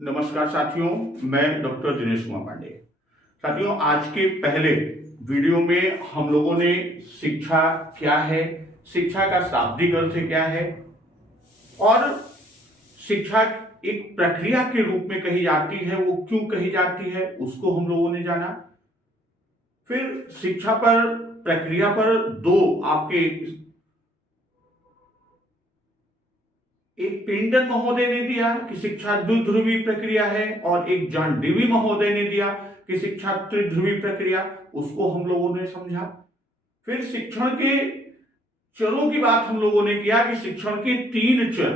नमस्कार साथियों, मैं डॉक्टर दिनेश कुमार पांडे। साथियों, आज के पहले वीडियो में हम लोगों ने शिक्षा क्या है, शिक्षा का शाब्दिक अर्थ क्या है और शिक्षा एक प्रक्रिया के रूप में कही जाती है, वो क्यों कही जाती है उसको हम लोगों ने जाना। फिर शिक्षा पर, प्रक्रिया पर दो आपके एक पेंडन महोदय ने दिया कि शिक्षा द्विध्रुवी प्रक्रिया है और एक जॉन डीवी महोदय ने दिया कि शिक्षा त्रिध्रुवी प्रक्रिया, उसको हम लोगों ने समझा। फिर शिक्षण के चरों की बात हम लोगों ने किया कि शिक्षण के तीन चर,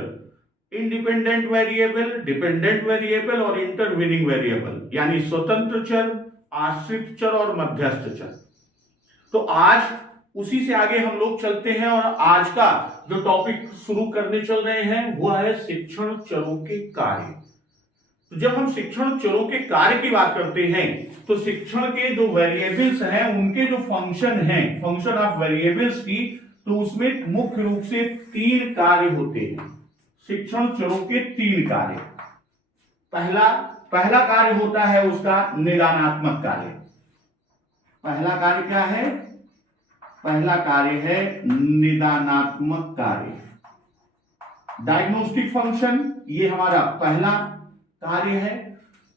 इंडिपेंडेंट वेरिएबल, डिपेंडेंट वेरिएबल और इंटरवेनिंग वेरिएबल, यानी स्वतंत्र चर, आश्रित चर और मध्यस्थ चर। तो आज उसी से आगे हम लोग चलते हैं और आज का जो टॉपिक शुरू करने चल रहे हैं वो है शिक्षण चरों के कार्य। तो जब हम शिक्षण चरों के कार्य की बात करते हैं तो शिक्षण के जो वेरिएबल्स हैं उनके जो फंक्शन हैं, फंक्शन ऑफ वेरिएबल्स की, तो उसमें मुख्य रूप से तीन कार्य होते हैं। शिक्षण चरों के तीन कार्य। पहला कार्य होता है उसका निदानात्मक कार्य। पहला कार्य क्या है? पहला कार्य है निदानात्मक कार्य, डायग्नोस्टिक फंक्शन, ये हमारा पहला कार्य है।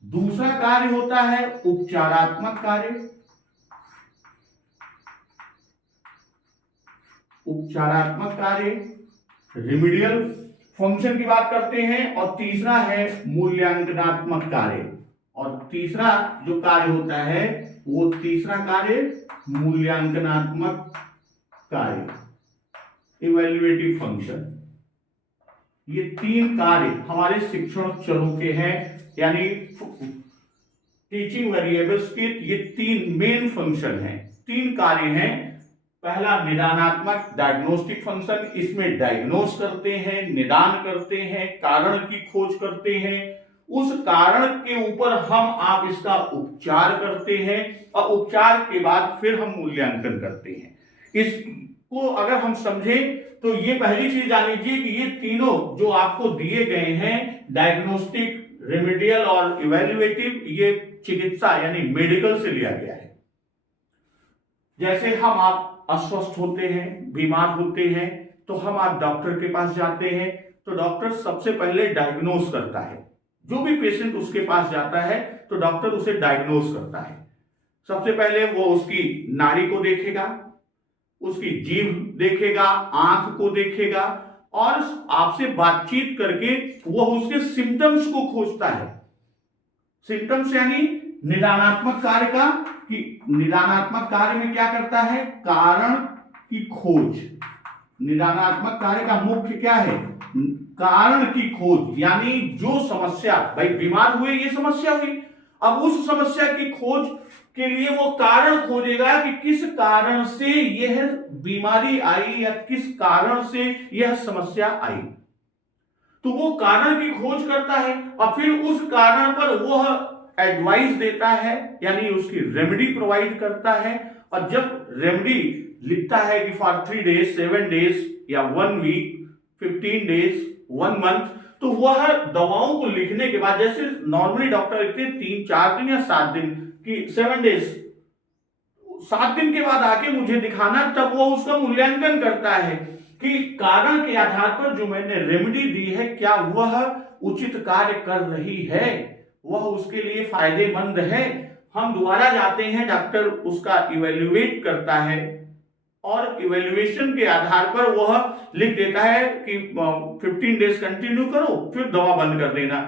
दूसरा कार्य होता है उपचारात्मक कार्य, उपचारात्मक कार्य, रिमीडियल फंक्शन की बात करते हैं। और तीसरा है मूल्यांकनात्मक कार्य। और तीसरा जो कार्य होता है वो तीसरा कार्य मूल्यांकनात्मक कार्य, इवैल्यूएटिव फंक्शन। ये तीन कार्य हमारे शिक्षण चरों के हैं, यानी टीचिंग वेरिएबल्स के ये तीन मेन फंक्शन हैं, तीन कार्य हैं। पहला निदानात्मक, डायग्नोस्टिक फंक्शन, इसमें डायग्नोस करते हैं, निदान करते हैं, कारण की खोज करते हैं, उस कारण के ऊपर हम आप इसका उपचार करते हैं और उपचार के बाद फिर हम मूल्यांकन करते हैं। इसको अगर हम समझें तो ये पहली चीज जान लीजिए कि ये तीनों जो आपको दिए गए हैं, डायग्नोस्टिक, रेमेडियल और इवैल्यूएटिव, ये चिकित्सा यानी मेडिकल से लिया गया है। जैसे हम आप अस्वस्थ होते हैं, बीमार होते हैं, तो हम आप डॉक्टर के पास जाते हैं, तो डॉक्टर सबसे पहले डायग्नोस करता है। जो भी पेशेंट उसके पास जाता है तो डॉक्टर उसे डायग्नोस करता है। सबसे पहले वो उसकी नाड़ी को देखेगा, उसकी जीभ देखेगा, आंख को देखेगा और आपसे बातचीत करके वो उसके सिम्टम्स को खोजता है। सिम्टम्स यानी निदानात्मक कार्य का, कि निदानात्मक कार्य में क्या करता है? कारण की खोज। निदानात्मक कार्य का मुख्य क्या है? कारण की खोज, यानी जो समस्या, भाई बीमार हुए, ये समस्या हुई, अब उस समस्या की खोज के लिए वो कारण खोजेगा कि किस कारण से यह बीमारी आई या किस कारण से यह समस्या आई। तो वो कारण की खोज करता है और फिर उस कारण पर वह एडवाइस देता है, यानी उसकी रेमेडी प्रोवाइड करता है। और जब रेमेडी लिखता है कि फॉर 3 डेज, 7 डेज या 1 वीक, 15 डेज, 1 मंथ, तो वह दवाओं को लिखने के बाद, जैसे नॉर्मली डॉक्टर लिखते हैं 3-4 दिन या 7 दिन की, 7 डेज, 7 दिन के बाद आके मुझे दिखाना, तब वो उसका मूल्यांकन करता है कि कारण के आधार पर जो मैंने रेमेडी दी है क्या वह उचित कार्य कर रही है, वह उसके लिए फायदेमंद है। हम दोबारा जाते हैं, डॉक्टर उसका इवेल्युएट करता है और इवेल्युएशन के आधार पर वह लिख देता है कि 15 डेज कंटिन्यू करो, फिर दवा बंद कर देना।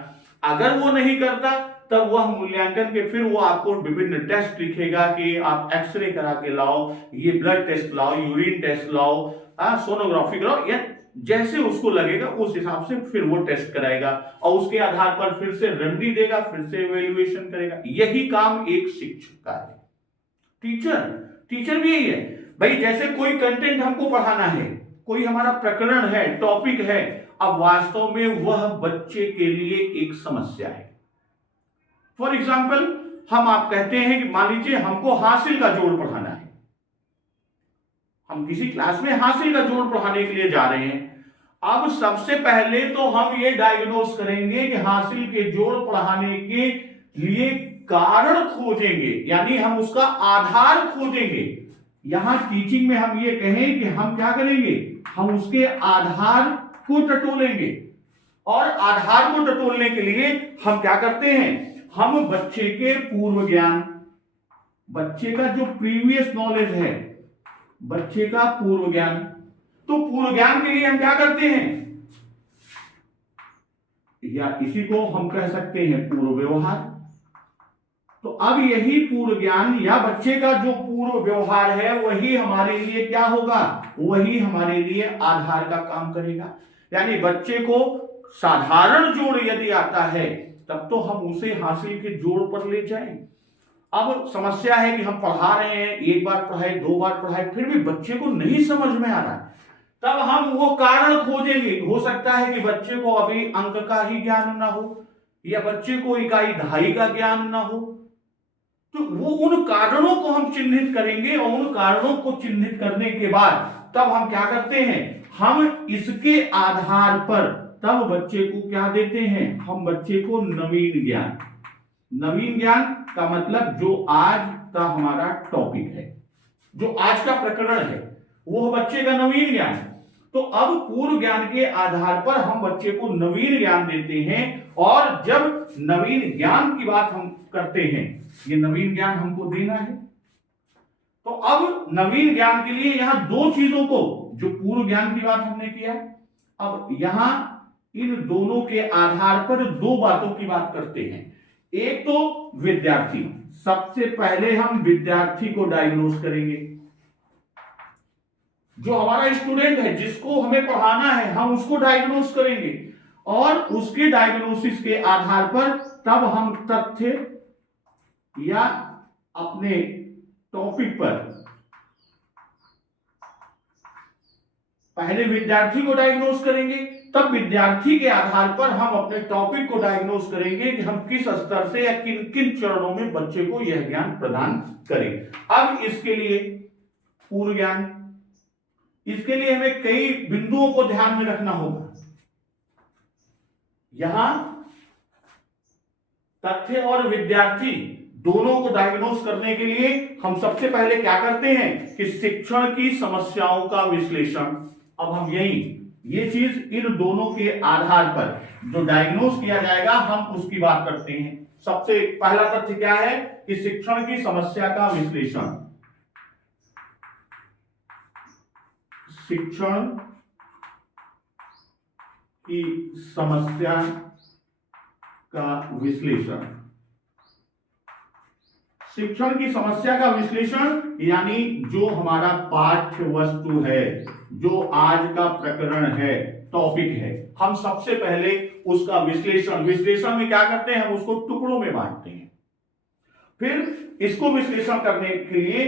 अगर वो नहीं करता तब वह मूल्यांकन के फिर वो आपको विभिन्न टेस्ट लिखेगा कि आप एक्सरे करा के लाओ, ये ब्लड टेस्ट लाओ, यूरिन टेस्ट लाओ, सोनोग्राफी कराओ, या जैसे उसको लगेगा उस हिसाब से फिर वो टेस्ट कराएगा और उसके आधार पर फिर से रेमेडी देगा, फिर से इवैल्यूएशन करेगा। यही काम एक शिक्षक का है। टीचर भी यही है भाई। जैसे कोई कंटेंट हमको पढ़ाना है, कोई हमारा प्रकरण है, टॉपिक है, अब वास्तव में वह बच्चे के लिए एक समस्या है। फॉर एग्जाम्पल, हम आप कहते हैं कि मान लीजिए हमको हासिल का जोड़ पढ़ाना है, हम किसी क्लास में हासिल का जोड़ पढ़ाने के लिए जा रहे हैं। अब सबसे पहले तो हम ये डायग्नोस करेंगे कि हासिल के जोड़ पढ़ाने के लिए कारण खोजेंगे, यानी हम उसका आधार खोजेंगे। यहां टीचिंग में हम ये कहें कि हम क्या करेंगे, हम उसके आधार को टटोलेंगे। और आधार को टटोलने के लिए हम क्या करते हैं, हम बच्चे के पूर्व ज्ञान, बच्चे का जो प्रीवियस नॉलेज है, बच्चे का पूर्व ज्ञान, तो पूर्व ज्ञान के लिए हम क्या करते हैं, या इसी को हम कह सकते हैं पूर्व व्यवहार। तो अब यही पूर्व ज्ञान या बच्चे का जो पूर्व व्यवहार है वही हमारे लिए क्या होगा, वही हमारे लिए आधार का काम करेगा। यानी बच्चे को साधारण जोड़ यदि आता है तब तो हम उसे हासिल के जोड़ पर ले जाएं। अब समस्या है कि हम पढ़ा रहे हैं, एक बार पढ़ाए, दो बार पढ़ाए, फिर भी बच्चे को नहीं समझ में आ रहा है, तब हम वो कारण खोजेंगे। हो सकता है कि बच्चे को अभी अंक का ही ज्ञान ना हो, या बच्चे को इकाई दहाई का ज्ञान ना हो, तो वो उन कारणों को हम चिन्हित करेंगे। और उन कारणों को चिन्हित करने के बाद तब हम क्या करते हैं, हम इसके आधार पर तब बच्चे को क्या देते हैं, हम बच्चे को नवीन ज्ञान। नवीन ज्ञान का मतलब जो आज का हमारा टॉपिक है, जो आज का प्रकरण है, वो बच्चे का नवीन ज्ञान। तो अब पूर्व ज्ञान के आधार पर हम बच्चे को नवीन ज्ञान देते हैं। और जब नवीन ज्ञान की बात हम करते हैं, ये नवीन ज्ञान हमको देना है, तो अब नवीन ज्ञान के लिए यहां दो चीजों को, जो पूर्व ज्ञान की बात हमने किया, अब यहां इन दोनों के आधार पर दो बातों की बात करते हैं। एक तो विद्यार्थी, सबसे पहले हम विद्यार्थी को डायग्नोस करेंगे। जो हमारा स्टूडेंट है, जिसको हमें पढ़ाना है, हम उसको डायग्नोस करेंगे। और उसके डायग्नोसिस के आधार पर तब हम तथ्य या अपने टॉपिक पर, पहले विद्यार्थी को डायग्नोस करेंगे, तब विद्यार्थी के आधार पर हम अपने टॉपिक को डायग्नोस करेंगे कि हम किस स्तर से या किन किन चरणों में बच्चे को यह ज्ञान प्रदान करें। अब इसके लिए पूर्व ज्ञान, इसके लिए हमें कई बिंदुओं को ध्यान में रखना होगा। यहां तथ्य और विद्यार्थी दोनों को डायग्नोस करने के लिए हम सबसे पहले क्या करते हैं कि शिक्षण की समस्याओं का विश्लेषण। अब हम ये चीज इन दोनों के आधार पर जो डायग्नोस किया जाएगा, हम उसकी बात करते हैं। सबसे पहला तथ्य क्या है कि शिक्षण की समस्या का विश्लेषण। शिक्षण की समस्या का विश्लेषण। शिक्षण की समस्या का विश्लेषण यानी जो हमारा पाठ्य वस्तु है, जो आज का प्रकरण है, टॉपिक है, हम सबसे पहले उसका विश्लेषण में क्या करते हैं, हम उसको टुकड़ों में बांटते हैं। फिर इसको विश्लेषण करने के लिए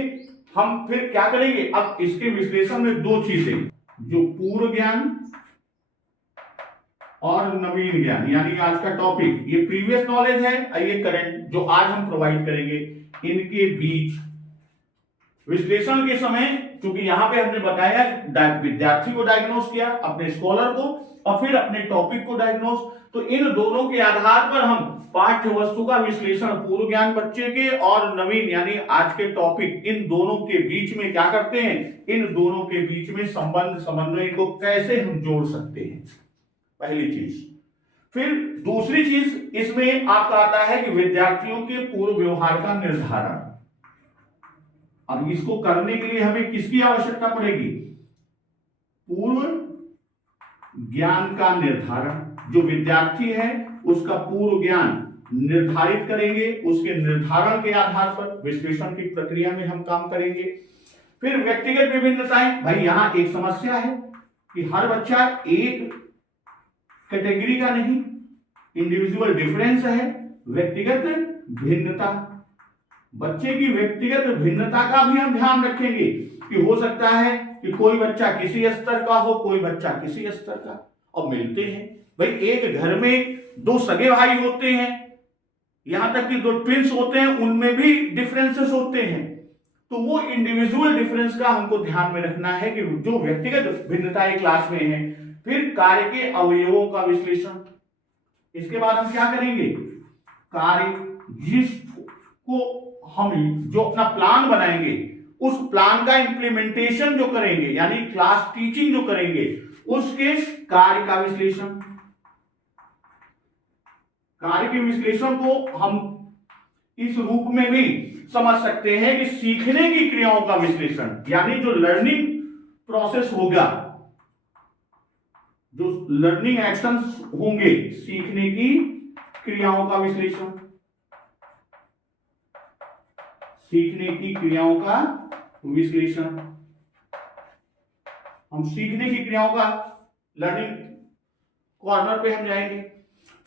हम फिर क्या करेंगे, अब इसके विश्लेषण में दो चीजें, जो पूर्व ज्ञान और नवीन ज्ञान, यानी आज का टॉपिक, ये प्रीवियस नॉलेज है, ये करंट जो आज हम प्रोवाइड करेंगे, इनके बीच विश्लेषण के समय, क्योंकि यहां पे हमने बताया विद्यार्थी को डायग्नोस किया, अपने स्कॉलर को, और फिर अपने टॉपिक को डायग्नोस, तो इन दोनों के आधार पर हम पाठ्य वस्तु का विश्लेषण, पूर्व ज्ञान बच्चे के और नवीन यानी आज के टॉपिक, इन दोनों के बीच में क्या करते हैं, इन दोनों के बीच में संबंध समन्वय को कैसे हम जोड़ सकते हैं, पहली चीज। फिर दूसरी चीज इसमें आपका आता है कि विद्यार्थियों के पूर्व व्यवहार का निर्धारण। अब इसको करने के लिए हमें किसकी आवश्यकता पड़ेगी, पूर्व ज्ञान का निर्धारण। जो विद्यार्थी है उसका पूर्व ज्ञान निर्धारित करेंगे, उसके निर्धारण के आधार पर विश्लेषण की प्रक्रिया में हम काम करेंगे। फिर व्यक्तिगत विभिन्नताएं, भाई यहां एक समस्या है कि हर बच्चा एक कैटेगरी का नहीं, इंडिविजुअल डिफरेंस है, व्यक्तिगत भिन्नता। बच्चे की व्यक्तिगत भिन्नता का भी हम ध्यान रखेंगे कि हो सकता है कि कोई बच्चा किसी स्तर का हो, कोई बच्चा किसी स्तर का, और मिलते हैं। भाई एक घर में दो सगे भाई होते हैं, यहां तक कि दो ट्विंस होते हैं, उनमें भी डिफरेंसेस होते हैं। तो वो इंडिविजुअल डिफरेंस का हमको ध्यान में रखना है कि जो व्यक्तिगत भिन्नता एक क्लास में है, फिर कार्य के अवयवों का विश्लेषण। इसके बाद हम क्या करेंगे, कार्य जिसको हम जो अपना प्लान बनाएंगे उस प्लान का इंप्लीमेंटेशन जो करेंगे यानी क्लास टीचिंग जो करेंगे उसके कार्य का विश्लेषण। कार्य के विश्लेषण को हम इस रूप में भी समझ सकते हैं कि सीखने की क्रियाओं का विश्लेषण, यानी जो लर्निंग प्रोसेस होगा, जो लर्निंग एक्शंस होंगे, सीखने की क्रियाओं का विश्लेषण, सीखने की क्रियाओं का विश्लेषण। हम सीखने की क्रियाओं का लर्निंग कॉर्नर पे हम जाएंगे।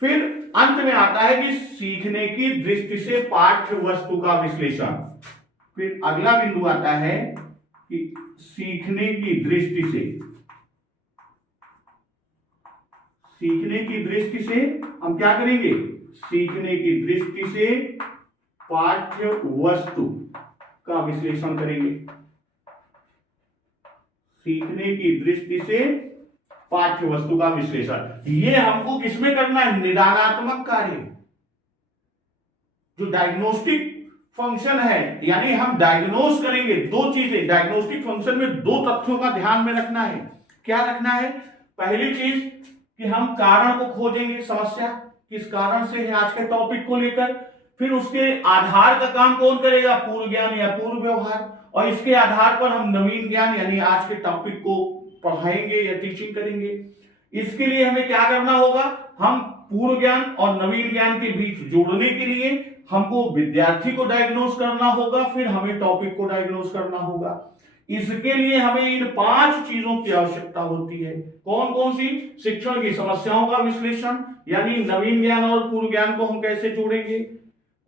फिर अंत में आता है कि सीखने की दृष्टि से पाठ्य वस्तु का विश्लेषण। फिर अगला बिंदु आता है कि सीखने की दृष्टि से, सीखने की दृष्टि से हम क्या करेंगे, सीखने की दृष्टि से पाठ्य वस्तु का विश्लेषण करेंगे। सीखने की दृष्टि से पाठ्य वस्तु का विश्लेषण, ये हमको किसमें करना है, निदानात्मक कार्य, जो डायग्नोस्टिक फंक्शन है, यानी हम डायग्नोस करेंगे। दो चीजें डायग्नोस्टिक फंक्शन में, दो तथ्यों का ध्यान में रखना है। क्या रखना है, पहली चीज कि हम कारण को खोजेंगे, समस्या किस कारण से है आज के टॉपिक को लेकर। फिर उसके आधार का काम कौन करेगा, पूर्व ज्ञान या पूर्व व्यवहार, और इसके आधार पर हम नवीन ज्ञान यानी आज के टॉपिक को पढ़ाएंगे या टीचिंग करेंगे। इसके लिए हमें क्या करना होगा, हम पूर्व ज्ञान और नवीन ज्ञान के बीच जोड़ने के लिए हमको विद्यार्थी को डायग्नोस करना होगा, फिर हमें टॉपिक को डायग्नोस करना होगा। इसके लिए हमें इन 5 चीजों की आवश्यकता होती है। कौन कौन सी, शिक्षण की समस्याओं का विश्लेषण, यानी नवीन ज्ञान और पूर्व ज्ञान को हम कैसे जोड़ेंगे,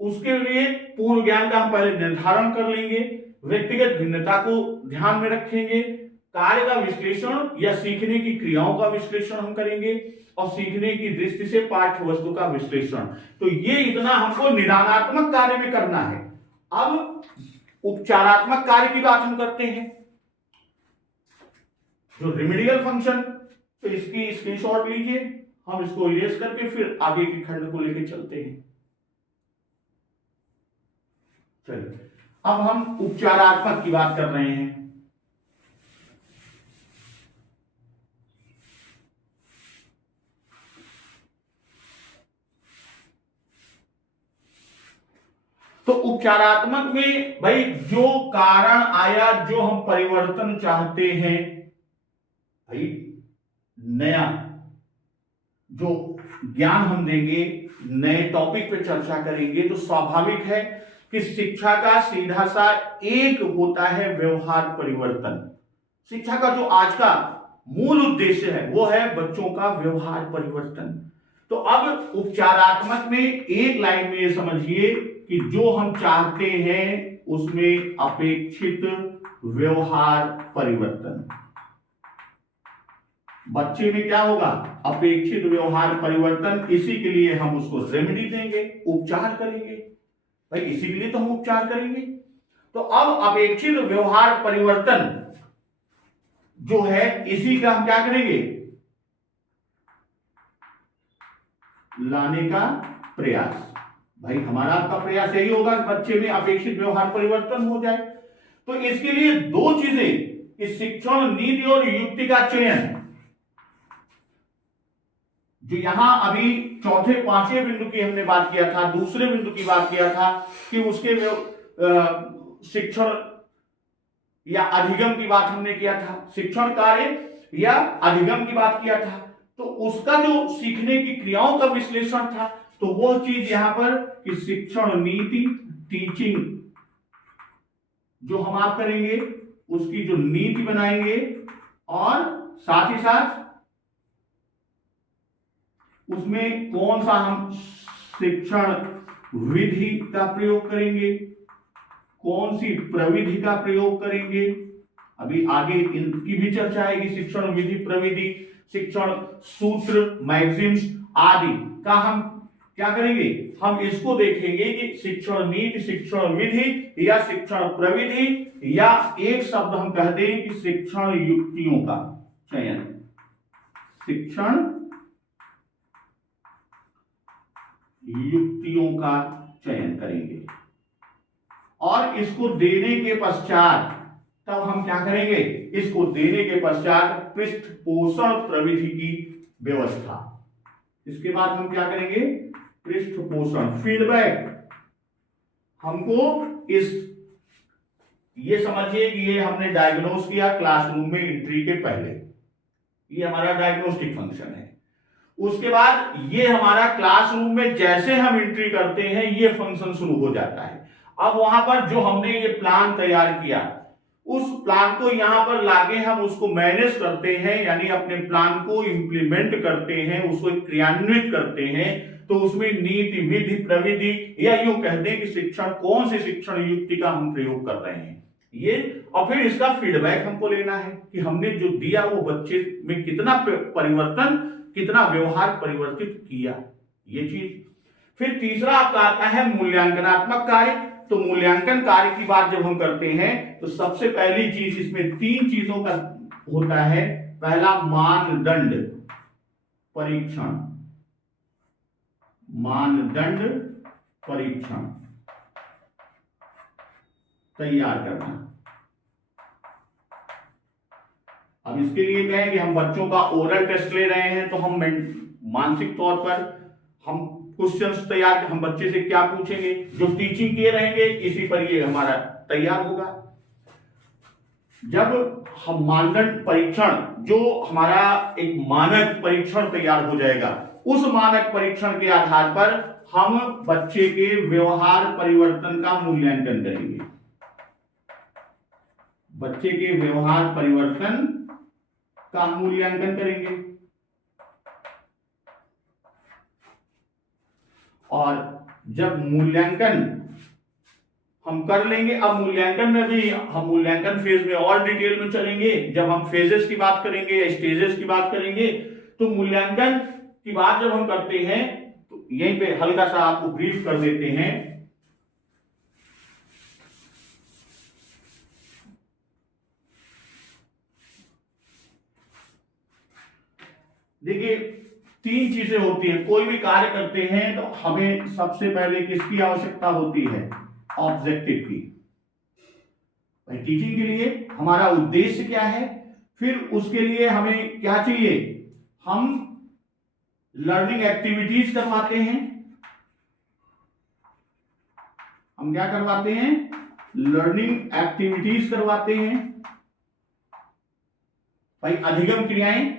उसके लिए पूर्व ज्ञान का हम पहले निर्धारण कर लेंगे, व्यक्तिगत भिन्नता को ध्यान में रखेंगे, कार्य का विश्लेषण या सीखने की क्रियाओं का विश्लेषण हम करेंगे, और सीखने की दृष्टि से पाठ्य वस्तु का विश्लेषण। तो ये इतना हमको निदानात्मक कार्य में करना है। अब उपचारात्मक कार्य की बात हम करते हैं, जो रेमेडियल फंक्शन, तो इसकी स्क्रीनशॉट लीजिए, हम इसको इरेज करके फिर आगे के खंड को लेकर चलते हैं। चलिए अब हम उपचारात्मक की बात कर रहे हैं। तो उपचारात्मक में भाई जो कारण आया, जो हम परिवर्तन चाहते हैं, भाई नया जो ज्ञान हम देंगे, नए टॉपिक पे चर्चा करेंगे, तो स्वाभाविक है कि शिक्षा का सीधा सा एक होता है व्यवहार परिवर्तन। शिक्षा का जो आज का मूल उद्देश्य है वो है बच्चों का व्यवहार परिवर्तन। तो अब उपचारात्मक में एक लाइन में ये समझिए कि जो हम चाहते हैं उसमें अपेक्षित व्यवहार परिवर्तन। बच्चे में क्या होगा, अपेक्षित व्यवहार परिवर्तन। इसी के लिए हम उसको रेमेडी देंगे, उपचार करेंगे। भाई इसी के लिए तो हम उपचार करेंगे। तो अब अपेक्षित व्यवहार परिवर्तन जो है, इसी का हम क्या करेंगे, लाने का प्रयास। भाई हमारा आपका प्रयास यही होगा कि बच्चे में अपेक्षित व्यवहार परिवर्तन हो जाए। तो इसके लिए दो चीजें, कि शिक्षण नीति और युक्ति का चयन, जो यहां अभी चौथे पांचवें बिंदु की हमने बात किया था, दूसरे बिंदु की बात किया था कि उसके शिक्षण या अधिगम की बात हमने किया था, शिक्षण कार्य या अधिगम की बात किया था। तो उसका जो सीखने की क्रियाओं का विश्लेषण था, तो वो चीज यहां पर कि शिक्षण नीति, टीचिंग जो हम आप करेंगे, उसकी जो नीति बनाएंगे, और साथ ही साथ उसमें कौन सा हम शिक्षण विधि का प्रयोग करेंगे, कौन सी प्रविधि का प्रयोग करेंगे। अभी आगे इनकी भी चर्चा आएगी, शिक्षण विधि, प्रविधि, शिक्षण सूत्र, मैगजीन्स आदि का हम क्या करेंगे, हम इसको देखेंगे कि शिक्षण नीति, शिक्षण विधि या शिक्षण प्रविधि, या एक शब्द हम कह दें कि शिक्षण युक्तियों का चयन, शिक्षण युक्तियों का चयन करेंगे और इसको देने के पश्चात तब हम क्या करेंगे, इसको देने के पश्चात पृष्ठपोषण प्रविधि की व्यवस्था, इसके बाद हम क्या करेंगे, पृष्ठपोषण फीडबैक। हमको इस ये समझिए कि ये हमने डायग्नोस किया क्लासरूम में एंट्री के पहले, ये हमारा डायग्नोस्टिक फंक्शन है। उसके बाद ये हमारा क्लासरूम में जैसे हम एंट्री करते हैं ये फंक्शन शुरू हो जाता है। अब वहां पर जो हमने ये प्लान तैयार किया उस प्लान को यहां पर लाके हम उसको मैनेज करते हैं, यानी अपने प्लान को इंप्लीमेंट करते हैं, उसको क्रियान्वित करते हैं। तो उसमें नीति विधि प्रविधि या यूं कहते हैं कि शिक्षण कौन सी शिक्षण युक्ति का हम प्रयोग कर रहे हैं ये, और फिर इसका फीडबैक हमको लेना है कि हमने जो दिया वो बच्चे में कितना परिवर्तन, कितना व्यवहार परिवर्तित किया, ये चीज। फिर तीसरा आपका आता है मूल्यांकनात्मक कार्य। तो मूल्यांकन कार्य की बात जब हम करते हैं तो सबसे पहली चीज इसमें 3 चीजों का होता है। पहला मानदंड परीक्षण, मानदंड परीक्षण तैयार करना। अब इसके लिए क्या है कि हम बच्चों का ओरल टेस्ट ले रहे हैं तो हम मानसिक तौर पर हम क्वेश्चंस तैयार, हम बच्चे से क्या पूछेंगे, जो टीचिंग किए रहेंगे इसी पर ये हमारा तैयार होगा। जब हम मानदंड परीक्षण, जो हमारा एक मानक परीक्षण तैयार हो जाएगा, उस मानक परीक्षण के आधार पर हम बच्चे के व्यवहार परिवर्तन का मूल्यांकन करेंगे। बच्चे के व्यवहार परिवर्तन का मूल्यांकन करेंगे और जब मूल्यांकन हम कर लेंगे, अब मूल्यांकन में भी हम मूल्यांकन फेज में और डिटेल में चलेंगे। जब हम फेजेस की बात करेंगे या स्टेजेस की बात करेंगे तो मूल्यांकन की बात जब हम करते हैं तो यहीं पे हल्का सा आपको ब्रीफ कर देते हैं। देखिए 3 चीजें होती हैं, कोई भी कार्य करते हैं तो हमें सबसे पहले किसकी आवश्यकता होती है, ऑब्जेक्टिव की। टीचिंग के लिए हमारा उद्देश्य क्या है, फिर उसके लिए हमें क्या चाहिए, हम लर्निंग एक्टिविटीज करवाते हैं। हम क्या करवाते हैं, लर्निंग एक्टिविटीज करवाते हैं। भाई अधिगम क्रियाएं,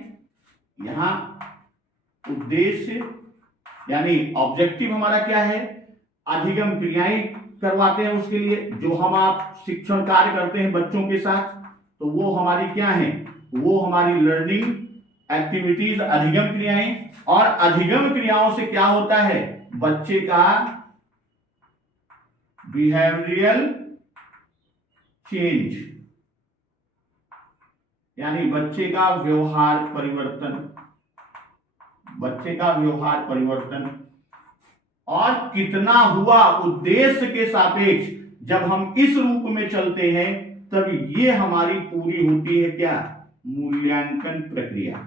यहां उद्देश्य यानी ऑब्जेक्टिव हमारा क्या है, अधिगम क्रियाएं करवाते हैं। उसके लिए जो हम आप शिक्षण कार्य करते हैं बच्चों के साथ, तो वो हमारी क्या है, वो हमारी लर्निंग एक्टिविटीज, अधिगम क्रियाएं। और अधिगम क्रियाओं से क्या होता है, बच्चे का बिहेवियरल चेंज, यानी बच्चे का व्यवहार परिवर्तन, बच्चे का व्यवहार परिवर्तन। और कितना हुआ उद्देश्य के सापेक्ष जब हम इस रूप में चलते हैं तब ये हमारी पूरी होती है क्या, मूल्यांकन प्रक्रिया।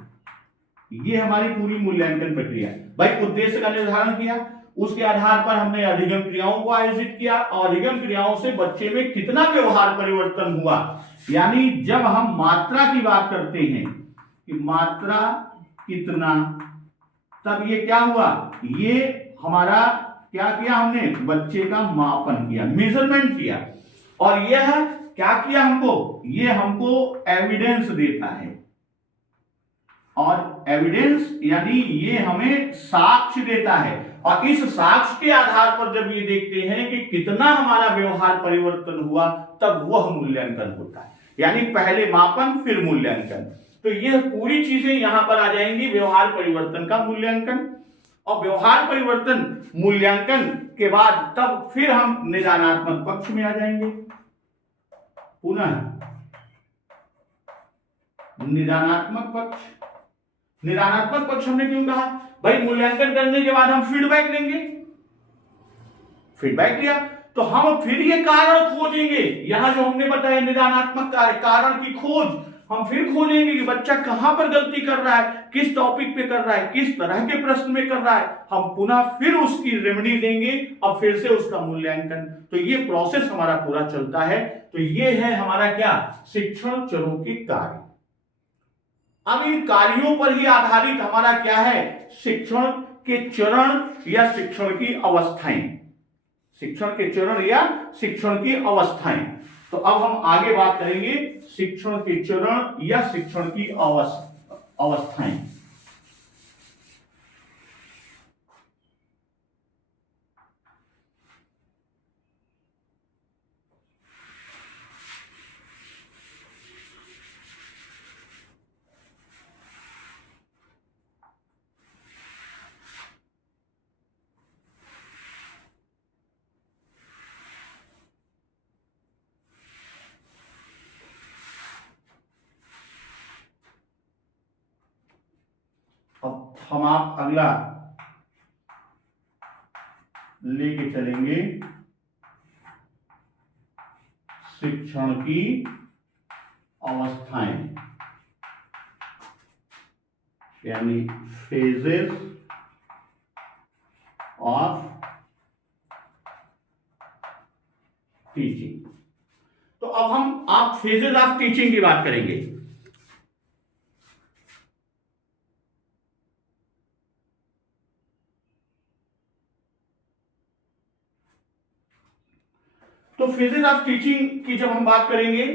ये हमारी पूरी मूल्यांकन प्रक्रिया। भाई उद्देश्य का निर्धारण किया, उसके आधार पर हमने अधिगम क्रियाओं को आयोजित किया और अधिगम क्रियाओं से बच्चे में कितना व्यवहार परिवर्तन हुआ। यानी जब हम मात्रा की बात करते हैं कि मात्रा कितना, तब ये क्या हुआ, ये हमारा क्या किया, हमने बच्चे का मापन किया, मेजरमेंट किया। और यह क्या किया हमको, ये हमको एविडेंस देता है। और एविडेंस यानी ये हमें साक्ष्य देता है। और इस साक्ष्य के आधार पर जब ये देखते हैं कि कितना हमारा व्यवहार परिवर्तन हुआ, तब वह मूल्यांकन होता है। यानी पहले मापन फिर मूल्यांकन। तो यह पूरी चीजें यहां पर आ जाएंगी, व्यवहार परिवर्तन का मूल्यांकन। और व्यवहार परिवर्तन मूल्यांकन के बाद तब फिर हम निदानात्मक पक्ष में आ जाएंगे। पुनः निदानात्मक पक्ष, निदानात्मक पक्ष हमने क्यों कहा, भाई मूल्यांकन करने के बाद हम फीडबैक लेंगे। फीडबैक लिया तो हम फिर ये कारण खोजेंगे। यहां जो हमने बताया निदानात्मक कार्य, कारण की खोज हम फिर खोजेंगे कि बच्चा कहां पर गलती कर रहा है, किस टॉपिक पे कर रहा है, किस तरह के प्रश्न में कर रहा है, हम पुनः फिर उसकी रेमेडी देंगे और फिर से उसका मूल्यांकन। तो ये प्रोसेस हमारा पूरा चलता है। तो ये है हमारा क्या, शिक्षण चरों के कार्य। अब इन कार्यों पर ही आधारित हमारा क्या है, शिक्षण के चरण या शिक्षण की अवस्थाएं, शिक्षण के चरण या शिक्षण की अवस्थाएं। तो अब हम आगे बात करेंगे शिक्षण के चरण या शिक्षण की अवस्थाएं। अब हम आप अगला लेके चलेंगे शिक्षण की अवस्थाएं, यानी फेजेस ऑफ टीचिंग। तो अब हम आप फेजेस ऑफ टीचिंग की बात करेंगे। तो फेजेस ऑफ टीचिंग की जब हम बात करेंगे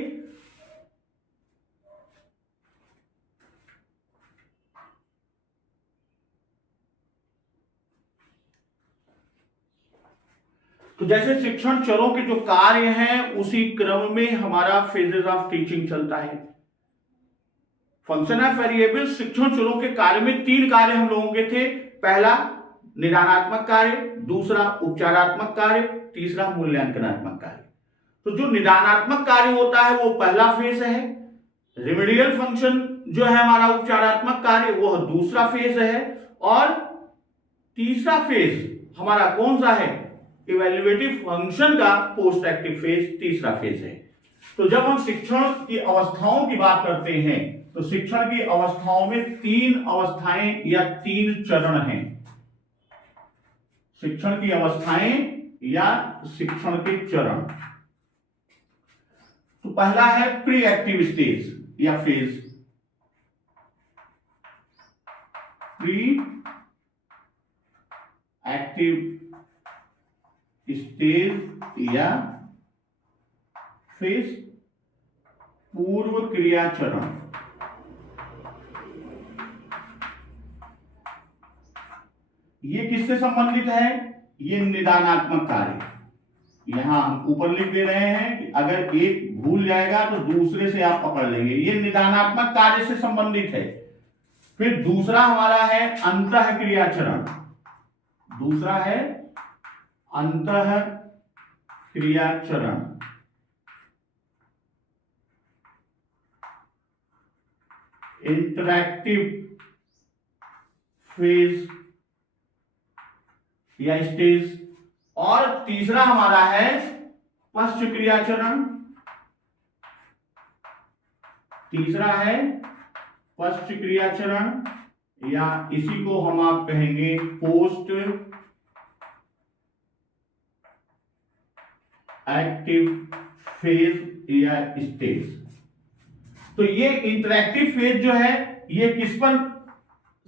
तो जैसे शिक्षण चरों के जो कार्य हैं उसी क्रम में हमारा फेजेस ऑफ टीचिंग चलता है। फंक्शन ऑफ वेरिएबल शिक्षण चरों के कार्य में तीन कार्य हम लोगों के थे। पहला निदानात्मक कार्य, दूसरा उपचारात्मक कार्य, तीसरा मूल्यांकनात्मक कार्य। तो जो निदानात्मक कार्य होता है वो पहला फेज है, रेमेडियल फंक्शन जो है हमारा उपचारात्मक कार्य वह दूसरा फेज है, और तीसरा फेज हमारा कौन सा है, इवैल्यूएटिव फंक्शन का पोस्ट एक्टिव फेज तीसरा फेज है। तो जब हम शिक्षण की अवस्थाओं की बात करते हैं तो शिक्षण की अवस्थाओं में तीन अवस्थाएं या तीन चरण हैं। शिक्षण की अवस्थाएं या शिक्षण के चरण। तो पहला है प्री एक्टिव स्टेज या फेज, प्री एक्टिव स्टेज या फेज, पूर्व क्रिया चरण। ये किससे संबंधित है, ये निदानात्मक कार्य। यहां हम ऊपर लिख दे रहे हैं कि अगर एक भूल जाएगा तो दूसरे से आप पकड़ लेंगे, ये निदानात्मक कार्य से संबंधित है। फिर दूसरा हमारा है अंतः क्रिया चरण, दूसरा है अंतः क्रिया चरण। इंटरैक्टिव फेज या स्टेज। और तीसरा हमारा है पश्च क्रिया चरण, तीसरा है पश्च क्रिया चरण, या इसी को हम आप कहेंगे पोस्ट एक्टिव फेज या स्टेज। तो ये इंटरैक्टिव फेज जो है ये किस पर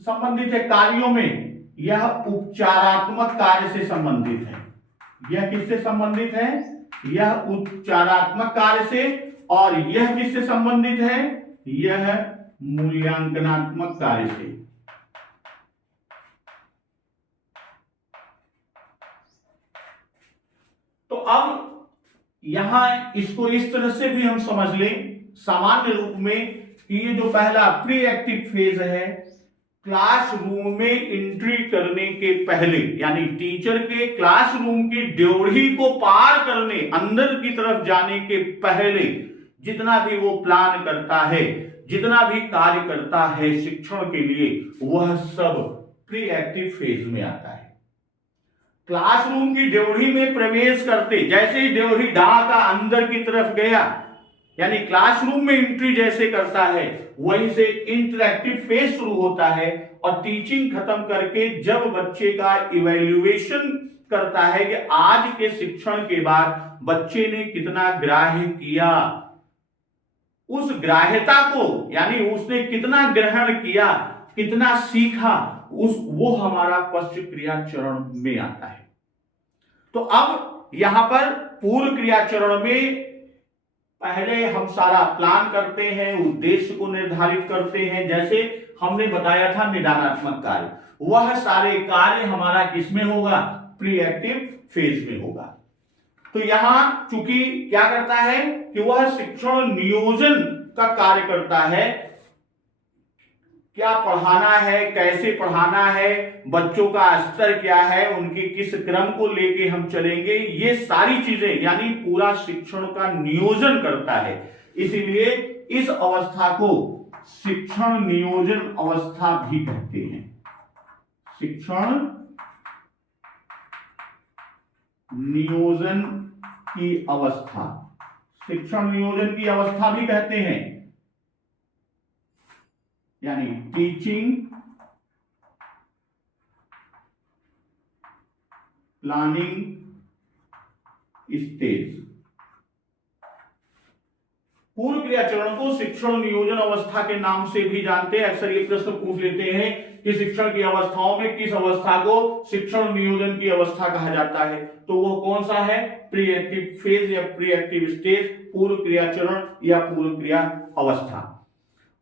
संबंधित है, कार्यों में। यह उपचारात्मक कार्य से संबंधित है। यह किससे संबंधित है, यह उपचारात्मक कार्य से। और यह किससे संबंधित है, यह मूल्यांकनात्मक कार्य से। तो अब यहां इसको इस तरह से भी हम समझ लें सामान्य रूप में कि ये जो पहला प्री एक्टिव फेज है, क्लासरूम में एंट्री करने के पहले, यानी टीचर के क्लासरूम की ड्योढ़ी को पार करने, अंदर की तरफ जाने के पहले जितना भी वो प्लान करता है, जितना भी कार्य करता है शिक्षण के लिए, वह सब प्री एक्टिव फेज में आता है। क्लासरूम की ड्योढ़ी में प्रवेश करते, जैसे ही ड्योढ़ी ढाका अंदर की तरफ गया यानी क्लासरूम में एंट्री जैसे करता है वहीं से इंटरैक्टिव फेज शुरू होता है और टीचिंग खत्म करके जब बच्चे का इवैल्यूएशन करता है कि आज के शिक्षण के बाद बच्चे ने कितना ग्राह्य किया, उस ग्राह्यता को यानी उसने कितना ग्रहण किया, कितना सीखा, वो हमारा पश्च क्रिया चरण में आता है। तो अब यहां पर पूर्व क्रिया चरण में पहले हम सारा प्लान करते हैं, उद्देश्य को निर्धारित करते हैं, जैसे हमने बताया था निदानात्मक कार्य, वह सारे कार्य हमारा किसमें होगा, प्री एक्टिव फेज में होगा। तो यहां चूंकि क्या करता है कि वह शिक्षण नियोजन का कार्य करता है, क्या पढ़ाना है, कैसे पढ़ाना है, बच्चों का स्तर क्या है, उनके किस क्रम को लेके हम चलेंगे, ये सारी चीजें यानी पूरा शिक्षण का नियोजन करता है। इसीलिए इस अवस्था को शिक्षण नियोजन अवस्था भी कहते हैं। शिक्षण नियोजन की अवस्था, शिक्षण नियोजन की अवस्था भी कहते हैं, यानी टीचिंग प्लानिंग स्टेज। पूर्व क्रिया चरण को शिक्षण नियोजन अवस्था के नाम से भी जानते हैं। अक्सर ये प्रश्न पूछ लेते हैं कि शिक्षण की अवस्थाओं में किस अवस्था को शिक्षण नियोजन की अवस्था कहा जाता है, तो वो कौन सा है, प्री एक्टिव फेज या प्री एक्टिव स्टेज, पूर्व क्रिया चरण या पूर्व क्रिया अवस्था।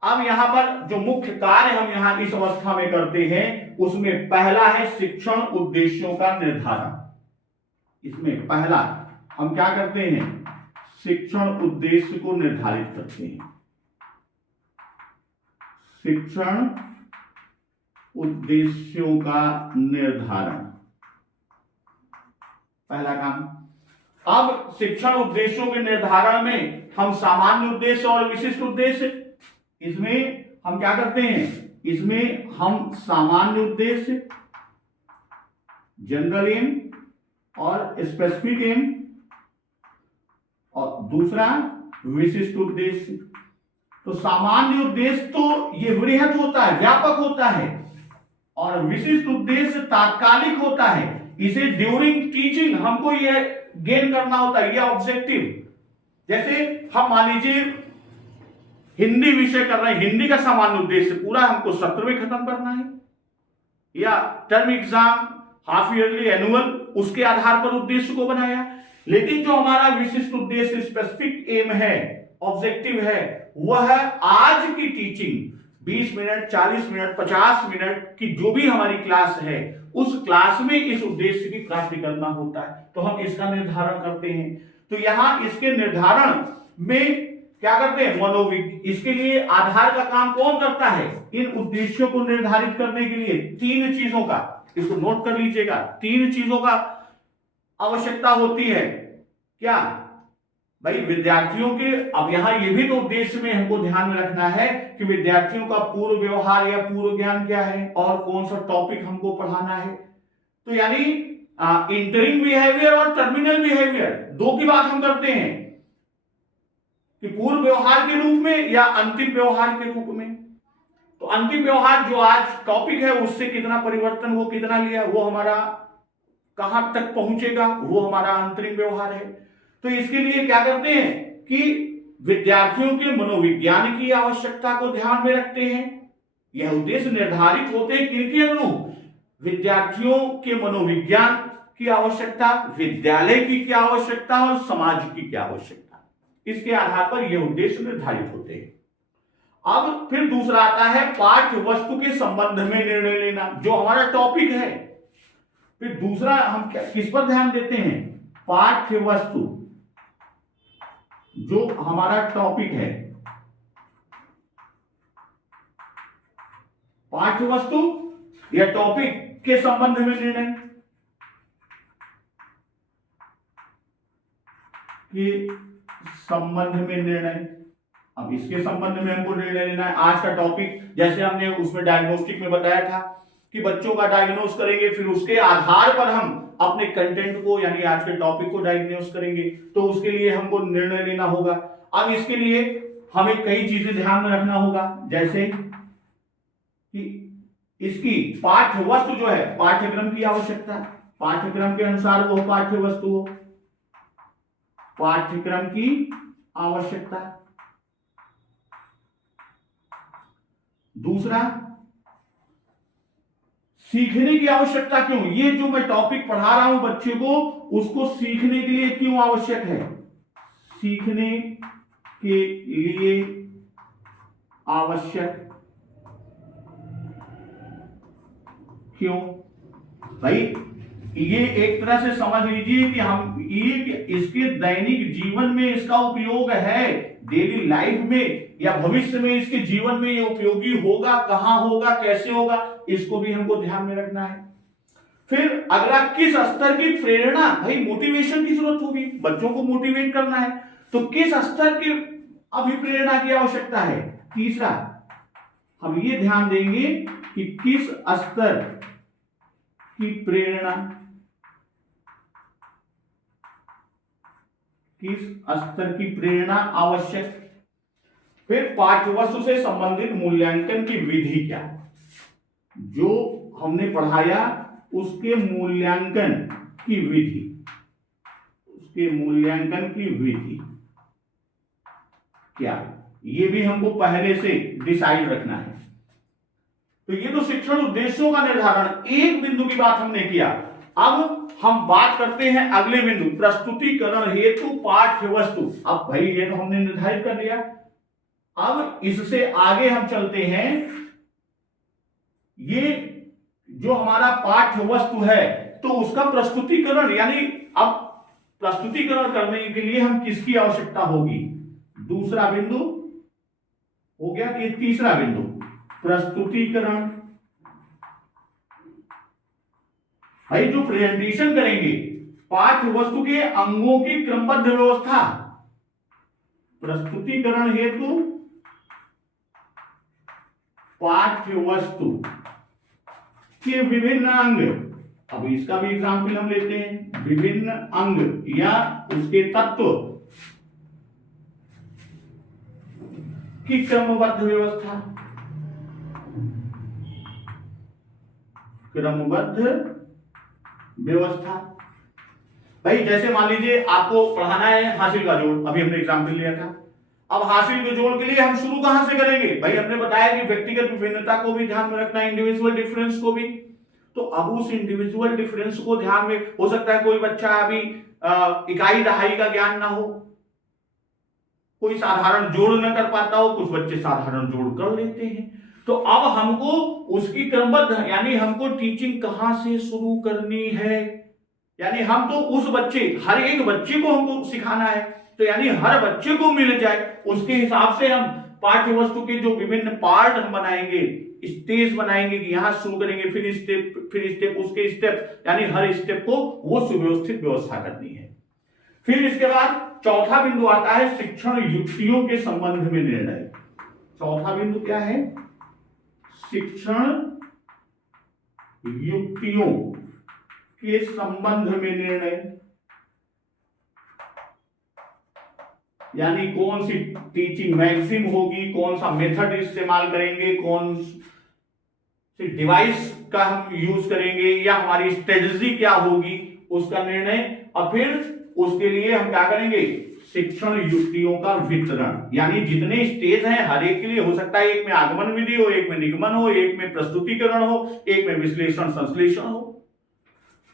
अब यहां पर जो मुख्य कार्य हम यहां इस अवस्था में करते हैं उसमें पहला है शिक्षण उद्देश्यों का निर्धारण। इसमें पहला हम क्या करते हैं, शिक्षण उद्देश्य को निर्धारित करते हैं। शिक्षण उद्देश्यों का निर्धारण पहला काम। अब शिक्षण उद्देश्यों के निर्धारण में हम सामान्य उद्देश्य और विशिष्ट उद्देश्य, इसमें हम क्या करते हैं, इसमें हम सामान्य उद्देश्य, जनरल एम और स्पेसिफिक एम, और दूसरा विशिष्ट उद्देश्य। तो सामान्य उद्देश्य तो ये वृहत होता है, व्यापक होता है, और विशिष्ट उद्देश्य तात्कालिक होता है। इसे ड्यूरिंग टीचिंग हमको ये गेन करना होता है, ये ऑब्जेक्टिव। जैसे हम मान लीजिए हिंदी विषय कर रहे हैं, हिंदी का सामान्य उद्देश्य पूरा हमको सत्र में खत्म करना है, या term exam, half yearly, annual, उसके आधार पर उद्देश्य को बनाया। लेकिन जो हमारा विशिष्ट उद्देश्य, स्पेसिफिक एम है, ऑब्जेक्टिव है, वह आज की टीचिंग 20 मिनट, 40 मिनट, 50 मिनट की जो भी हमारी क्लास है, उस क्लास में इस उद्देश्य की प्राप्ति करना होता है, तो हम इसका निर्धारण करते हैं। तो यहां इसके निर्धारण में क्या करते हैं, मनोविज्ञान। इसके लिए आधार का काम कौन करता है, इन उद्देश्यों को निर्धारित करने के लिए 3 चीजों का, इसको नोट कर लीजिएगा, 3 चीजों का आवश्यकता होती है। क्या भाई, विद्यार्थियों के, अब यहां ये भी तो उद्देश्य में हमको ध्यान में रखना है कि विद्यार्थियों का पूर्व व्यवहार या पूर्व ज्ञान क्या है और कौन सा टॉपिक हमको पढ़ाना है। तो यानी इंटरिंग बिहेवियर और टर्मिनल बिहेवियर, दो की बात हम करते हैं कि पूर्व व्यवहार के रूप में या अंतिम व्यवहार के रूप में। तो अंतिम व्यवहार जो आज टॉपिक है उससे कितना परिवर्तन, वो कितना लिया, वो हमारा कहां तक पहुंचेगा, वो हमारा अंतरिम व्यवहार है। तो इसके लिए क्या करते हैं कि विद्यार्थियों के मनोविज्ञान की आवश्यकता को ध्यान में रखते हैं। यह उद्देश्य निर्धारित होते हैं किनके अनुरूप, विद्यार्थियों के मनोविज्ञान की आवश्यकता, विद्यालय की क्या आवश्यकता और समाज की क्या आवश्यकता, इसके आधार पर यह उद्देश्य निर्धारित होते हैं। अब फिर दूसरा आता है पाठ्य वस्तु के संबंध में निर्णय लेना, जो हमारा टॉपिक है। फिर दूसरा हम किस पर ध्यान देते हैं, पाठ्य वस्तु, जो हमारा टॉपिक है, पाठ्य वस्तु या टॉपिक के संबंध में निर्णय के संबंध में निर्णय। अब इसके संबंध में हमको निर्णय लेना है। आज का टॉपिक जैसे हमने उसमें डायग्नोस्टिक में बताया था कि बच्चों का डायग्नोस करेंगे, फिर उसके आधार पर हम अपने कंटेंट को यानी आज के टॉपिक को डायग्नोस करेंगे, तो उसके लिए हमको निर्णय लेना होगा। अब इसके लिए हमें कई चीजें ध्यान में रखना होगा, जैसे कि इसकी पाठ्य वस्तु जो है, पाठ्यक्रम की आवश्यकता, पाठ्यक्रम के अनुसार वो पाठ्य वस्तु हो, पाठ्यक्रम की आवश्यकता। दूसरा, सीखने की आवश्यकता क्यों, ये जो मैं टॉपिक पढ़ा रहा हूं बच्चे को, उसको सीखने के लिए क्यों आवश्यक है, सीखने के लिए आवश्यक क्यों। भाई ये एक तरह से समझ लीजिए कि हम ये इसके दैनिक जीवन में इसका उपयोग है, डेली लाइफ में या भविष्य में इसके जीवन में ये उपयोगी होगा, कहां होगा, कैसे होगा, इसको भी हमको ध्यान में रखना है। फिर अगला, किस स्तर की प्रेरणा, भाई मोटिवेशन की जरूरत होगी, बच्चों को मोटिवेट करना है, तो किस स्तर की अभिप्रेरणा की आवश्यकता है। तीसरा, हम ये ध्यान देंगे कि किस स्तर की प्रेरणा, किस स्तर की प्रेरणा आवश्यक। फिर पाठ्यवस्तु से संबंधित मूल्यांकन की विधि क्या, जो हमने पढ़ाया उसके मूल्यांकन की विधि, उसके मूल्यांकन की विधि क्या, ये भी हमको पहले से डिसाइड रखना है। तो ये तो शिक्षण उद्देश्यों का निर्धारण, एक बिंदु की बात हमने किया। अब हम बात करते हैं अगले बिंदु, प्रस्तुतिकरण हेतु पाठ्य वस्तु। अब भाई ये तो हमने निर्धारित कर लिया, अब इससे आगे हम चलते हैं। ये जो हमारा पाठ्य वस्तु है, तो उसका प्रस्तुतिकरण, यानी अब प्रस्तुतिकरण करने के लिए हम किसकी आवश्यकता होगी, दूसरा बिंदु हो गया कि तीसरा बिंदु, प्रस्तुतिकरण। भाई जो प्रेजेंटेशन करेंगे, पाठ्य वस्तु के अंगों की क्रमबद्ध व्यवस्था, प्रस्तुतिकरण हेतु पाठ्य वस्तु के विभिन्न अंग। अब इसका भी एग्जाम्पल हम लेते हैं, विभिन्न अंग या उसके तत्व की क्रमबद्ध व्यवस्था, क्रमबद्ध व्यवस्था। भाई जैसे मान लीजिए आपको पढ़ाना है हासिल का जोड़, अभी हमने एग्जाम्पल लिया था। अब हासिल के जोड़ के लिए हम शुरू कहां से करेंगे, भाई हमने बताया कि व्यक्तिगत विभिन्नता को भी ध्यान में रखना, इंडिविजुअल डिफरेंस को भी। तो अब उस इंडिविजुअल डिफरेंस को ध्यान में, हो सकता है कोई बच्चा अभी इकाई दहाई का ज्ञान ना हो, कोई साधारण जोड़ न कर पाता हो, कुछ बच्चे साधारण जोड़ कर लेते हैं। तो अब हमको उसकी क्रमबद्ध, यानी हमको टीचिंग कहां से शुरू करनी है, यानी हम तो उस बच्चे, हर एक बच्चे को हमको सिखाना है, तो यानी हर बच्चे को मिल जाए, उसके हिसाब से हम पाठ्य वस्तु के जो विभिन्न पार्ट हम बनाएंगे, स्टेज बनाएंगे कि यहां शुरू करेंगे, फिर स्टेप उसके स्टेप, यानी हर स्टेप को वो सुव्यवस्थित व्यवस्था करनी है। फिर इसके बाद चौथा बिंदु आता है शिक्षण युक्तियों के संबंध में निर्णय। चौथा बिंदु क्या है, शिक्षण युक्तियों के संबंध में निर्णय, यानी कौन सी टीचिंग मैक्सिम होगी, कौन सा मेथड इस्तेमाल करेंगे, कौन सी डिवाइस का हम यूज करेंगे, या हमारी स्ट्रेटजी क्या होगी, उसका निर्णय। और फिर उसके लिए हम क्या करेंगे, शिक्षण युक्तियों का वितरण, यानी जितने स्टेज हैं हर एक के लिए, हो सकता है एक में आगमन विधि हो, एक में निगमन हो, एक में प्रस्तुतिकरण हो, एक में विश्लेषण संश्लेषण हो।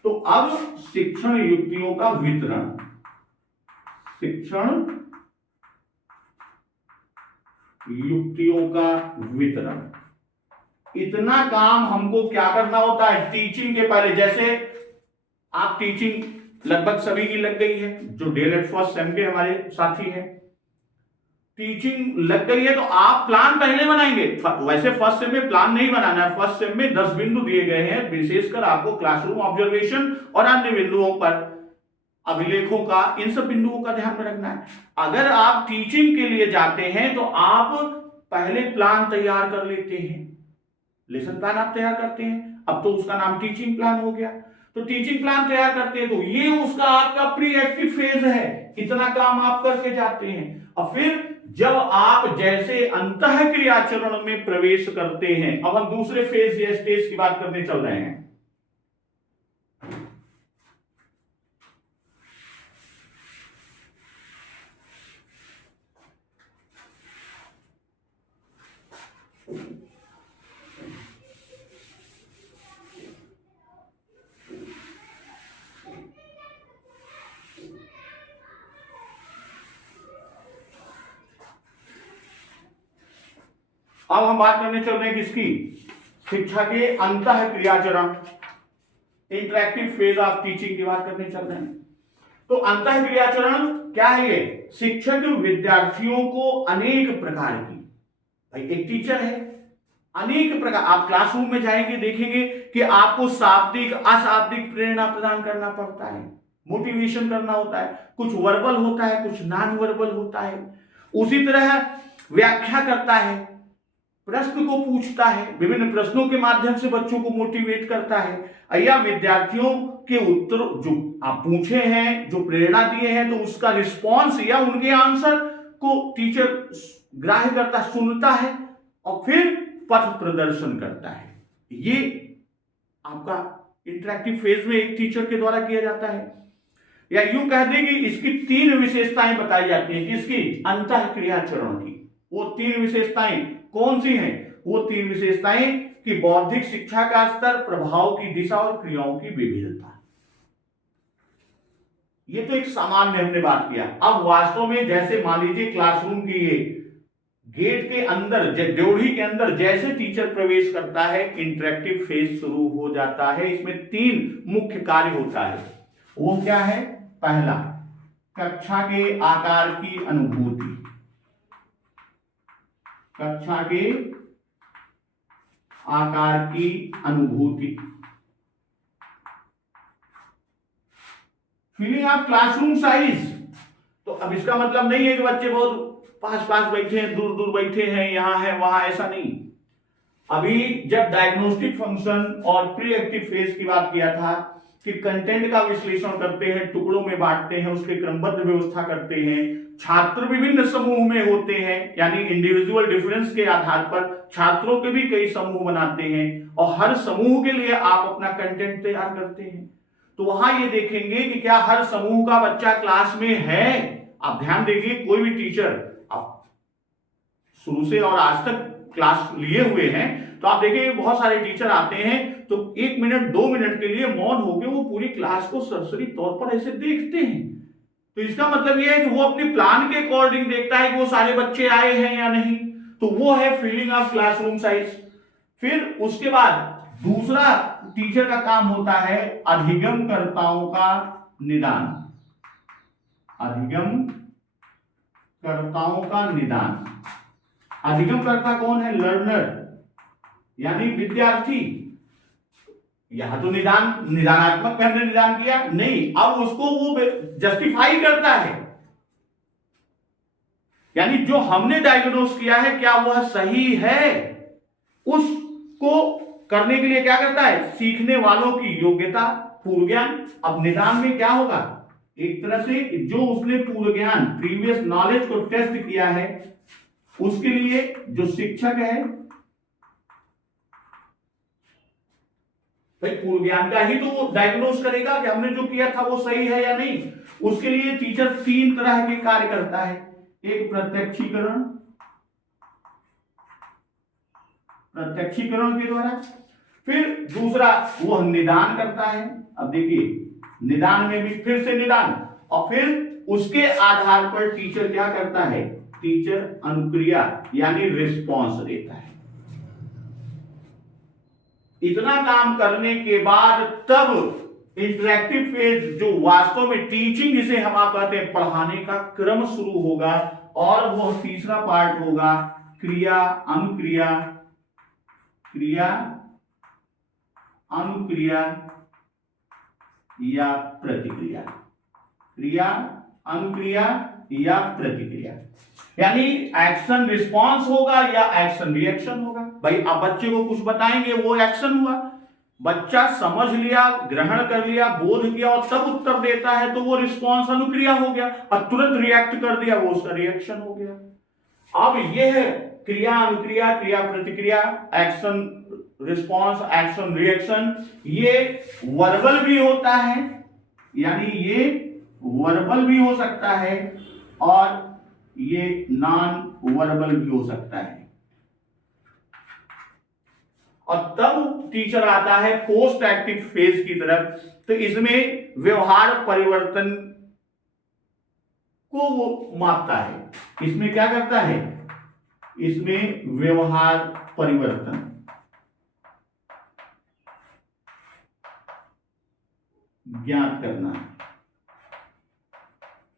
तो अब शिक्षण युक्तियों का वितरण, शिक्षण युक्तियों का वितरण, इतना काम हमको क्या करना होता है टीचिंग के पहले। जैसे आप टीचिंग लगभग सभी की लग गई है, जो डीएलएड फर्स्ट सेम के हमारे साथी हैं, टीचिंग लग गई है, तो आप प्लान पहले बनाएंगे। वैसे फर्स्ट सेम में प्लान नहीं बनाना है, फर्स्ट सेम में 10 बिंदु दिए गए हैं, विशेषकर आपको क्लासरूम ऑब्जर्वेशन और अन्य बिंदुओं पर, अभिलेखों का, इन सब बिंदुओं का ध्यान में रखना है। अगर आप टीचिंग के लिए जाते हैं तो आप पहले प्लान तैयार कर लेते हैं, लेसन प्लान आप तैयार करते हैं, अब तो उसका नाम टीचिंग प्लान हो गया। तो टीचिंग प्लान तैयार करते हैं, तो ये उसका आपका प्री एक्टिव फेज है, इतना काम आप करके जाते हैं। और फिर जब आप जैसे अंतः क्रिया चरण में प्रवेश करते हैं, अब हम दूसरे फेज या स्टेज की बात करने चल रहे हैं। अब हम बात करने चल रहे हैं किसकी, शिक्षा के अंतः क्रिया चरण, इंटरेक्टिव फेज ऑफ टीचिंग की बात करने चल रहे हैं। तो अंतः क्रिया चरण क्या है? ये शिक्षक विद्यार्थियों को अनेक प्रकार की, भाई एक टीचर है, अनेक प्रकार, आप क्लासरूम में जाएंगे देखेंगे कि आपको शाब्दिक अशाब्दिक प्रेरणा प्रदान करना पड़ता है, मोटिवेशन करना होता है, कुछ वर्बल होता है, कुछ नॉन वर्बल होता है। उसी तरह व्याख्या करता है, प्रश्न को पूछता है, विभिन्न प्रश्नों के माध्यम से बच्चों को मोटिवेट करता है, या विद्यार्थियों के उत्तर जो आप पूछे हैं, जो प्रेरणा दिए हैं, तो उसका रिस्पॉन्स या उनके आंसर को टीचर ग्राह्य करता, सुनता है और फिर पथ प्रदर्शन करता है। ये आपका इंटरेक्टिव फेज में एक टीचर के द्वारा किया जाता है। या यूं कह दें कि इसकी 3 विशेषताएं बताई जाती हैं, किसकी? अंतः क्रिया चरण की। वो 3 विशेषताएं कौन सी हैं? वो 3 विशेषताएं कि बौद्धिक शिक्षा का स्तर, प्रभाव की दिशा और क्रियाओं की विविधता। ये तो एक सामान्य हमने बात किया। अब वास्तव में जैसे मान लीजिए क्लासरूम की ये गेट के अंदर, ड्योढ़ी के अंदर जैसे टीचर प्रवेश करता है, इंटरेक्टिव फेज शुरू हो जाता है। इसमें 3 मुख्य कार्य होता है। वो क्या है? पहला, कक्षा के आकार की अनुभूति, कक्षा के आकार की अनुभूति, फीलिंग ऑफ क्लासरूम साइज। तो अब इसका मतलब नहीं है कि बच्चे बहुत पास पास बैठे हैं, दूर दूर बैठे हैं, यहां है वहां, ऐसा नहीं। अभी जब डायग्नोस्टिक फंक्शन और प्री एक्टिव फेज की बात किया था कि कंटेंट का विश्लेषण करते हैं, टुकड़ों में बांटते हैं, उसके क्रमबद्ध व्यवस्था करते हैं, छात्र विभिन्न समूह में होते हैं, यानी इंडिविजुअल डिफरेंस के आधार पर छात्रों के भी कई समूह बनाते हैं और हर समूह के लिए आप अपना कंटेंट तैयार करते हैं। तो वहां ये देखेंगे कि क्या हर समूह का बच्चा क्लास में है। आप ध्यान देंगे, कोई भी टीचर आप शुरू से और आज तक क्लास लिए हुए हैं तो आप देखिए बहुत सारे टीचर आते हैं तो 1 मिनट 2 मिनट के लिए मौन होकर वो पूरी क्लास को सरसरी तौर पर ऐसे देखते हैं। तो इसका मतलब यह है कि वो अपने प्लान के अकॉर्डिंग देखता है कि वो सारे बच्चे आए हैं या नहीं। तो वो है फीलिंग ऑफ क्लासरूम साइज। फिर उसके बाद दूसरा टीचर का काम होता है अधिगमकर्ताओं का निदान, अधिगमकर्ताओं का निदान। अधिगमकर्ता कौन है? लर्नर, यानी विद्यार्थी। यहां तो निदानात्मक में हमने निदान किया नहीं, अब उसको वो जस्टिफाई करता है, यानी जो हमने डायग्नोस किया है क्या वह सही है, उसको करने के लिए क्या करता है? सीखने वालों की योग्यता, पूर्व ज्ञान। अब निदान में क्या होगा? एक तरह से जो उसने पूर्व ज्ञान, प्रीवियस नॉलेज को टेस्ट किया है, उसके लिए जो शिक्षक है, भाई पूर्व ज्ञान का ही तो वो डायग्नोस करेगा कि हमने जो किया था वो सही है या नहीं। उसके लिए टीचर 3 तरह के कार्य करता है। एक प्रत्यक्षीकरण, प्रत्यक्षीकरण के द्वारा। फिर दूसरा वो निदान करता है। अब देखिए निदान में भी फिर से निदान, और फिर उसके आधार पर टीचर क्या करता है? टीचर अनुक्रिया यानी रिस्पॉन्स देता है। इतना काम करने के बाद तब इंटरेक्टिव फेज, जो वास्तव में टीचिंग जिसे हम आप कहते हैं, पढ़ाने का क्रम शुरू होगा, और वह तीसरा पार्ट होगा क्रिया अनुक्रिया, क्रिया अनुक्रिया या प्रतिक्रिया, क्रिया अनुक्रिया या प्रतिक्रिया। यानी एक्शन रिस्पॉन्स होगा या एक्शन रिएक्शन होगा। भाई आप बच्चे को कुछ बताएंगे, वो एक्शन हुआ, बच्चा समझ लिया, ग्रहण कर लिया, बोध किया और तब उत्तर देता है तो वो रिस्पॉन्स अनुक्रिया हो गया, और तुरंत रिएक्ट कर दिया वो उसका रिएक्शन हो गया। अब यह क्रिया अनुक्रिया, क्रिया प्रतिक्रिया, एक्शन रिस्पॉन्स, एक्शन रिएक्शन, ये वर्बल भी होता है, यानी ये वर्बल भी हो सकता है और ये नॉन वर्बल भी हो सकता है। और तब टीचर आता है पोस्ट एक्टिव फेज की तरफ, तो इसमें व्यवहार परिवर्तन को वो मापता है। इसमें क्या करता है, इसमें व्यवहार परिवर्तन ज्ञात करना,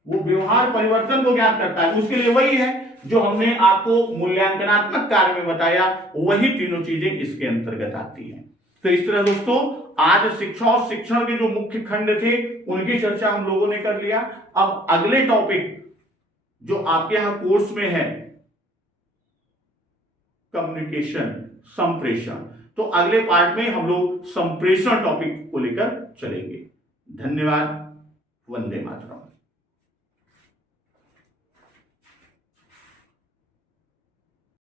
वो व्यवहार परिवर्तन को ज्ञात करता है। उसके लिए वही है जो हमने आपको मूल्यांकनात्मक कार्य में बताया, वही तीनों चीजें इसके अंतर्गत आती हैं। तो इस तरह दोस्तों आज शिक्षा और शिक्षण के जो मुख्य खंड थे उनकी चर्चा हम लोगों ने कर लिया। अब अगले टॉपिक जो आपके यहां कोर्स में है कम्युनिकेशन, संप्रेषण, तो अगले पार्ट में हम लोग संप्रेषण टॉपिक को लेकर चलेंगे। धन्यवाद। वंदे मातरम।